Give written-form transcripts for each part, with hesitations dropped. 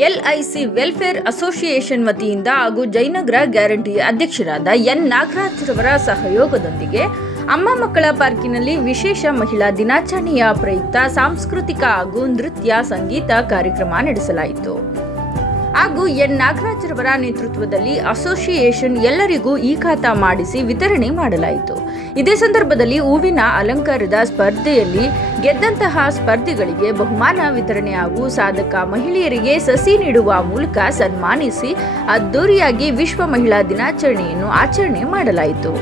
LIC welfare association ವತಿಯಿಂದ ಹಾಗೂ Jayanagar guarantee ಅಧ್ಯಕ್ಷರಾದ ಎನ್ ನಾಗರಾಜ್ ರವರ ಸಹಯೋಗದೊಂದಿಗೆ ಅಮ್ಮ ಮಕ್ಕಳ ಪಾರ್ಕಿನಲ್ಲಿ ವಿಶೇಷ ಮಹಿಳಾ ದಿನಾಚರಣೆಯ ಪ್ರಯುಕ್ತ ಸಾಂಸ್ಕೃತಿಕ ಹಾಗೂ ನೃತ್ಯ ಸಂಗೀತ ಕಾರ್ಯಕ್ರಮ ನಡೆಸಲಾಯಿತು. ಹಾಗೂ ಎನ್ ನಾಗರಾಜ್ ರವರ ನೇತೃತ್ವದಲ್ಲಿ ಅಸೋಸಿಯೇಷನ್ ಎಲ್ಲರಿಗೂ ಈ ಖಾತಾ ಮಾಡಿಸಿ ವಿತರಣೆ ಮಾಡಲಾಯಿತು. ಇದೇ ಸಂದರ್ಭದಲ್ಲಿ ಹೂವಿನ ಅಲಂಕಾರದ ಸ್ಪರ್ಧೆಯಲ್ಲಿ ಗೆದ್ದಂತಹ ಸ್ಪರ್ಧಿಗಳಿಗೆ ಬಹುಮಾನ ವಿತರಣೆ ಹಾಗೂ ಸಾಧಕ ಮಹಿಳೆಯರಿಗೆ ಸಸಿ ನೀಡುವ ಮೂಲಕ ಸನ್ಮಾನಿಸಿ ಅದ್ದೂರಿಯಾಗಿ ವಿಶ್ವ ಮಹಿಳಾ ದಿನಾಚರಣೆಯನ್ನು ಆಚರಣೆ ಮಾಡಲಾಯಿತು.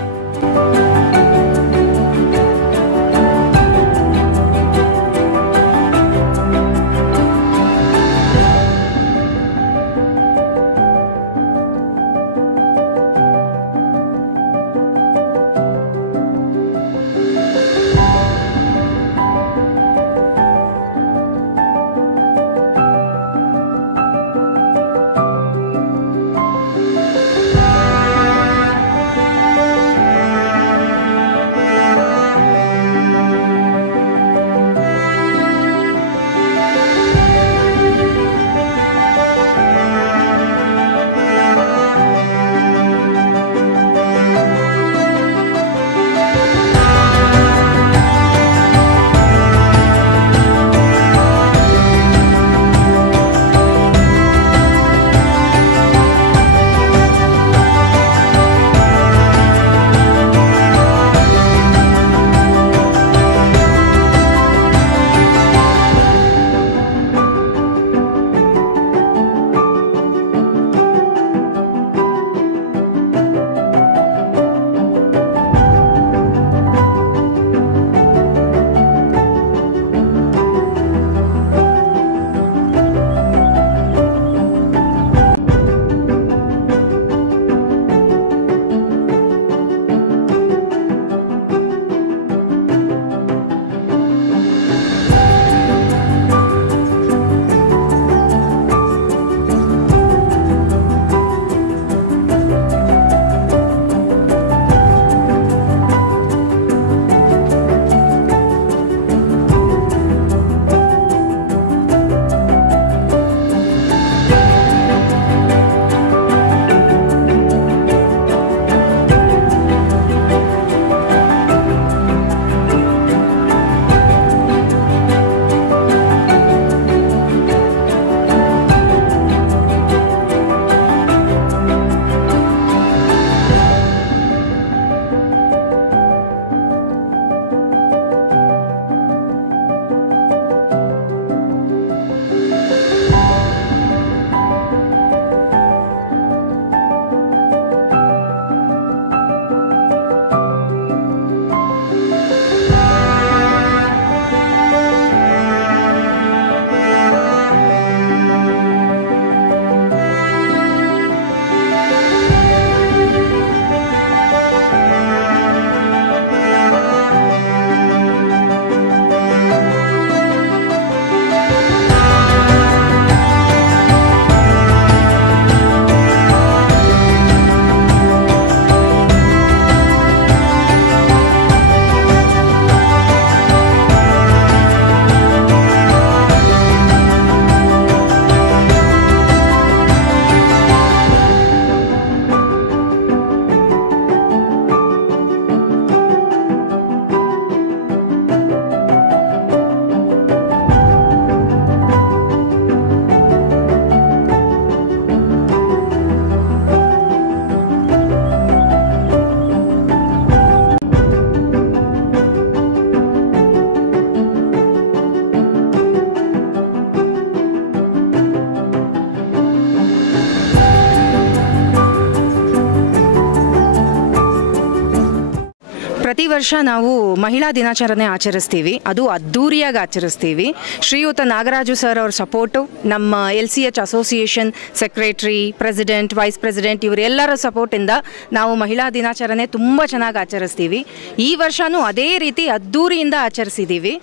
ಪ್ರತಿ ವರ್ಷ ನಾವು ಮಹಿಳಾ ದಿನಾಚರಣೆ ಆಚರಿಸ್ತೀವಿ. ಅದು ಅದ್ದೂರಿಯಾಗಿ ಆಚರಿಸ್ತೀವಿ. ಶ್ರೀಯುತ ನಾಗರಾಜು ಸರ್ ಅವ್ರ ಸಪೋರ್ಟು, ನಮ್ಮ LCH association secretary, president, vice president ಇವರೆಲ್ಲರ ಸಪೋರ್ಟಿಂದ ನಾವು ಮಹಿಳಾ ದಿನಾಚರಣೆ ತುಂಬ ಚೆನ್ನಾಗಿ ಆಚರಿಸ್ತೀವಿ. ಈ ವರ್ಷವೂ ಅದೇ ರೀತಿ ಅದ್ದೂರಿಯಿಂದ ಆಚರಿಸಿದ್ದೀವಿ.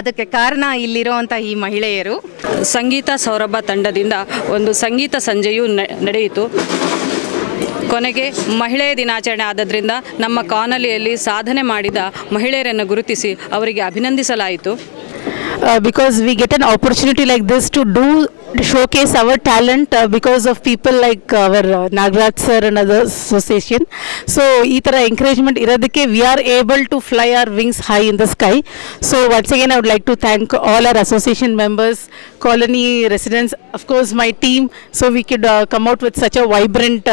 ಅದಕ್ಕೆ ಕಾರಣ ಇಲ್ಲಿರೋವಂಥ ಈ ಮಹಿಳೆಯರು. ಸಂಗೀತ ಸೌರಭ ತಂಡದಿಂದ ಒಂದು ಸಂಗೀತ ಸಂಜೆಯೂ ನಡೆಯಿತು. ಕೊನೆಗೆ ಮಹಿಳೆಯ ದಿನಾಚರಣೆ ಆದದ್ರಿಂದ ನಮ್ಮ ಕಾನಲಿಯಲ್ಲಿ ಸಾಧನೆ ಮಾಡಿದ ಮಹಿಳೆಯರನ್ನು ಗುರುತಿಸಿ ಅವರಿಗೆ ಅಭಿನಂದಿಸಲಾಯಿತು. Because we get an opportunity like this to do showcase our talent because of people like our Nagaraj sir and other association. So ee tara encouragement iradike we are able to fly our wings high in the sky. So once again I would like to thank all our association members, colony residents, of course my team, so we could come out with such a vibrant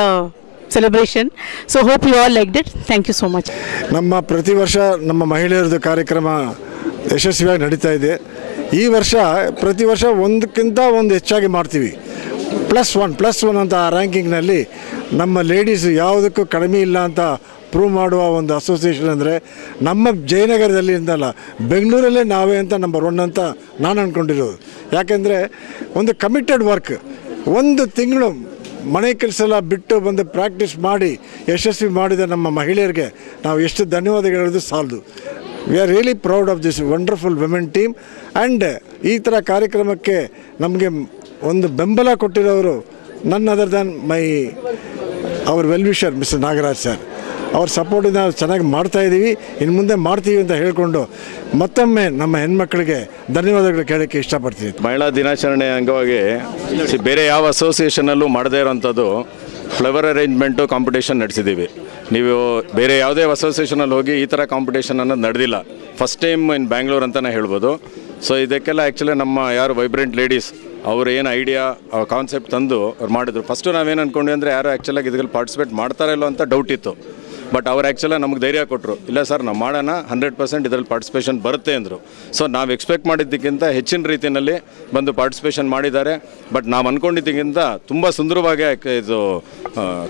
celebration. So hope you all liked it. Thank you so much. ನಮ್ಮ ಪ್ರತಿ ವರ್ಷ ನಮ್ಮ ಮಹಿಳೆಯರದು ಕಾರ್ಯಕ್ರಮ ಯಶಸ್ವಿಯಾಗಿ ನಡೀತಾ ಇದೆ. ಈ ವರ್ಷ ಪ್ರತಿ ವರ್ಷ ಒಂದಕ್ಕಿಂತ ಒಂದು ಹೆಚ್ಚಾಗಿ ಮಾಡ್ತೀವಿ. +1 ಅಂತ ಆ ರ್ಯಾಂಕಿಂಗ್ನಲ್ಲಿ ನಮ್ಮ ಲೇಡೀಸು ಯಾವುದಕ್ಕೂ ಕಡಿಮೆ ಇಲ್ಲ ಅಂತ ಪ್ರೂವ್ ಮಾಡುವ ಒಂದು ಅಸೋಸಿಯೇಷನ್ ಅಂದರೆ ನಮ್ಮ ಜಯನಗರದಲ್ಲಿ ಇಂದಲ್ಲ, ಬೆಂಗಳೂರಲ್ಲೇ ನಾವೇ ಅಂತ ನಂಬರ್ 1 ಅಂತ ನಾನು ಅಂದ್ಕೊಂಡಿರೋದು. ಯಾಕೆಂದರೆ ಒಂದು ಕಮಿಟೆಡ್ ವರ್ಕ್, ಒಂದು ತಿಂಗಳು ಮನೆ ಕೆಲಸ ಎಲ್ಲ ಬಿಟ್ಟು ಬಂದು ಪ್ರಾಕ್ಟೀಸ್ ಮಾಡಿ ಯಶಸ್ವಿ ಮಾಡಿದ ನಮ್ಮ ಮಹಿಳೆಯರಿಗೆ ನಾವು ಎಷ್ಟು ಧನ್ಯವಾದ ಹೇಳೋದು ಸಾಲದು. We are really proud of this wonderful women team. And ಈ ಥರ ಕಾರ್ಯಕ್ರಮಕ್ಕೆ ನಮಗೆ ಒಂದು ಬೆಂಬಲ ಕೊಟ್ಟಿರೋರು none other than our well wisher Mister Nagaraj sir. ಅವ್ರ ಸಪೋರ್ಟಿಂದ ನಾವು ಚೆನ್ನಾಗಿ ಮಾಡ್ತಾಯಿದ್ದೀವಿ, ಇನ್ನು ಮುಂದೆ ಮಾಡ್ತೀವಿ ಅಂತ ಹೇಳಿಕೊಂಡು ಮತ್ತೊಮ್ಮೆ ನಮ್ಮ ಹೆಣ್ಮಕ್ಳಿಗೆ ಧನ್ಯವಾದಗಳು ಕೇಳೋಕ್ಕೆ ಇಷ್ಟಪಡ್ತೀನಿ. ಮಹಿಳಾ ದಿನಾಚರಣೆ ಅಂಗವಾಗಿ ಬೇರೆ ಯಾವ ಅಸೋಸಿಯೇಷನಲ್ಲೂ ಮಾಡದೇ ಇರೋಂಥದ್ದು ಫ್ಲವರ್ ಅರೇಂಜ್ಮೆಂಟು ಕಾಂಪಿಟೇಷನ್ ನಡೆಸಿದ್ದೀವಿ. ನೀವು ಬೇರೆ ಯಾವುದೇ ಅಸೋಸಿಯೇಷನಲ್ಲಿ ಹೋಗಿ ಈ ಥರ ಕಾಂಪಿಟೇಷನ್ ಅನ್ನೋದು ನಡೆದಿಲ್ಲ. ಫಸ್ಟ್ ಟೈಮ್ ಇನ್ ಬ್ಯಾಂಗ್ಳೂರ್ ಅಂತಲೇ ಹೇಳ್ಬೋದು. ಸೊ ಇದಕ್ಕೆಲ್ಲ ಆ್ಯಕ್ಚುಲಿ ನಮ್ಮ ಯಾರು ವೈಬ್ರೆಂಟ್ ಲೇಡೀಸ್ ಅವರು ಏನು ಐಡಿಯಾ ಕಾನ್ಸೆಪ್ಟ್ ತಂದು ಅವ್ರು ಮಾಡಿದ್ರು. ಫಸ್ಟು ನಾವೇನು ಅಂದ್ಕೊಂಡ್ವಿ ಅಂದರೆ ಯಾರು ಆ್ಯಕ್ಚುಲಾಗಿ ಇದರಲ್ಲಿ ಪಾರ್ಟಿಸಿಪೇಟ್ ಮಾಡ್ತಾರೋ ಇಲ್ಲೋ ಅಂತ ಡೌಟ್ ಇತ್ತು. ಬಟ್ ಅವ್ರು ಆ್ಯಕ್ಚುಲಾಗಿ ನಮಗೆ ಧೈರ್ಯ ಕೊಟ್ಟರು, ಇಲ್ಲ ಸರ್ ನಾವು ಮಾಡೋಣ, 100% ಇದರಲ್ಲಿ ಪಾರ್ಟಿಸಿಪೇಷನ್ ಬರುತ್ತೆ ಅಂದರು. ಸೊ ನಾವು ಎಕ್ಸ್ಪೆಕ್ಟ್ ಮಾಡಿದ್ದಕ್ಕಿಂತ ಹೆಚ್ಚಿನ ರೀತಿಯಲ್ಲಿ ಬಂದು ಪಾರ್ಟಿಸಿಪೇಷನ್ ಮಾಡಿದ್ದಾರೆ. ಬಟ್ ನಾವು ಅಂದ್ಕೊಂಡಿದ್ದಕ್ಕಿಂತ ತುಂಬ ಸುಂದರವಾಗಿ ಇದು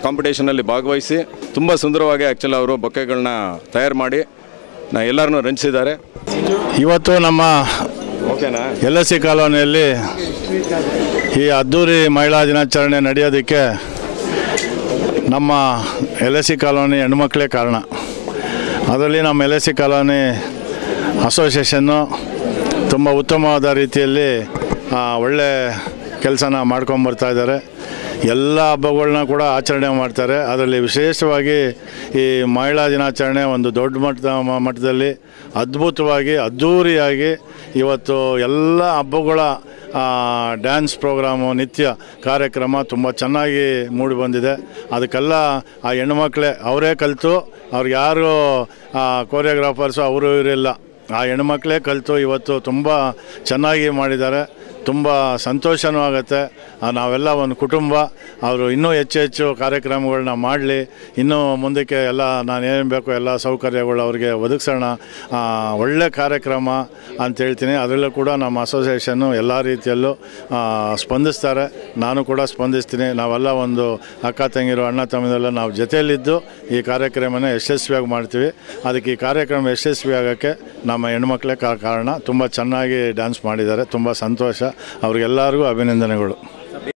ಕಾಂಪಿಟೇಷನಲ್ಲಿ ಭಾಗವಹಿಸಿ ತುಂಬ ಸುಂದರವಾಗಿ ಆ್ಯಕ್ಚುಲಿ ಅವರು ಬೊಕ್ಕೆಗಳನ್ನ ತಯಾರು ಮಾಡಿ ಎಲ್ಲರನ್ನೂ ರಂಜಿಸಿದ್ದಾರೆ. ಇವತ್ತು ನಮ್ಮ LSC ಕಾಲೋನಿಯಲ್ಲಿ ಈ ಅದ್ದೂರಿ ಮಹಿಳಾ ದಿನಾಚರಣೆ ನಡೆಯೋದಕ್ಕೆ ನಮ್ಮ LSC ಕಾಲೋನಿ ಹೆಣ್ಮಕ್ಳೇ ಕಾರಣ. ಅದರಲ್ಲಿ ನಮ್ಮ LSC ಕಾಲೋನಿ ಅಸೋಸಿಯೇಷನ್ನು ತುಂಬ ಉತ್ತಮವಾದ ರೀತಿಯಲ್ಲಿ ಒಳ್ಳೆ ಕೆಲಸನ ಮಾಡ್ಕೊಂಬರ್ತಾ ಇದ್ದಾರೆ. ಎಲ್ಲ ಹಬ್ಬಗಳನ್ನ ಕೂಡ ಆಚರಣೆ ಮಾಡ್ತಾರೆ. ಅದರಲ್ಲಿ ವಿಶೇಷವಾಗಿ ಈ ಮಹಿಳಾ ದಿನಾಚರಣೆ ಒಂದು ದೊಡ್ಡ ಮಟ್ಟದಲ್ಲಿ ಅದ್ಭುತವಾಗಿ ಅದ್ಧೂರಿಯಾಗಿ ಇವತ್ತು ಎಲ್ಲ ಹಬ್ಬಗಳ ಡ್ಯಾನ್ಸ್ ಪ್ರೋಗ್ರಾಮು, ನಿತ್ಯ ಕಾರ್ಯಕ್ರಮ ತುಂಬ ಚೆನ್ನಾಗಿ ಮೂಡಿ ಬಂದಿದೆ. ಅದಕ್ಕೆಲ್ಲ ಆ ಹೆಣ್ಮಕ್ಳೇ ಅವರೇ ಕಲಿತು, ಅವ್ರಿಗೆ ಯಾರು ಕೋರಿಯೋಗ್ರಾಫರ್ಸು ಅವರು ಇವರಿಲ್ಲ, ಆ ಹೆಣ್ಮಕ್ಳೇ ಕಲಿತು ಇವತ್ತು ತುಂಬ ಚೆನ್ನಾಗಿ ಮಾಡಿದ್ದಾರೆ. ತುಂಬ ಸಂತೋಷವೂ ಆಗುತ್ತೆ. ನಾವೆಲ್ಲ ಒಂದು ಕುಟುಂಬ. ಅವರು ಇನ್ನೂ ಹೆಚ್ಚು ಕಾರ್ಯಕ್ರಮಗಳನ್ನ ಮಾಡಲಿ, ಇನ್ನೂ ಮುಂದಕ್ಕೆ ಎಲ್ಲ ನಾನು ಏನು ಬೇಕು ಎಲ್ಲ ಸೌಕರ್ಯಗಳು ಅವ್ರಿಗೆ ಒದಗಿಸೋಣ. ಒಳ್ಳೆ ಕಾರ್ಯಕ್ರಮ ಅಂತ ಹೇಳ್ತೀನಿ. ಅದರಲ್ಲೂ ಕೂಡ ನಮ್ಮ ಅಸೋಸಿಯೇಷನ್ನು ಎಲ್ಲ ರೀತಿಯಲ್ಲೂ ಸ್ಪಂದಿಸ್ತಾರೆ. ನಾನು ಕೂಡ ಸ್ಪಂದಿಸ್ತೀನಿ. ನಾವೆಲ್ಲ ಒಂದು ಅಕ್ಕ ತಂಗಿರು, ಅಣ್ಣ ತಮ್ಮದೆಲ್ಲ ನಾವು ಜೊತೆಯಲ್ಲಿದ್ದು ಈ ಕಾರ್ಯಕ್ರಮನ ಯಶಸ್ವಿಯಾಗಿ ಮಾಡ್ತೀವಿ. ಅದಕ್ಕೆ ಈ ಕಾರ್ಯಕ್ರಮ ಯಶಸ್ವಿ ಆಗೋಕ್ಕೆ ನಮ್ಮ ಹೆಣ್ಮಕ್ಳೇ ಕಾರಣ. ತುಂಬ ಚೆನ್ನಾಗಿ ಡ್ಯಾನ್ಸ್ ಮಾಡಿದ್ದಾರೆ. ತುಂಬ ಸಂತೋಷ. ಅವ್ರಿಗೆಲ್ಲರಿಗೂ ಅಭಿನಂದನೆಗಳು.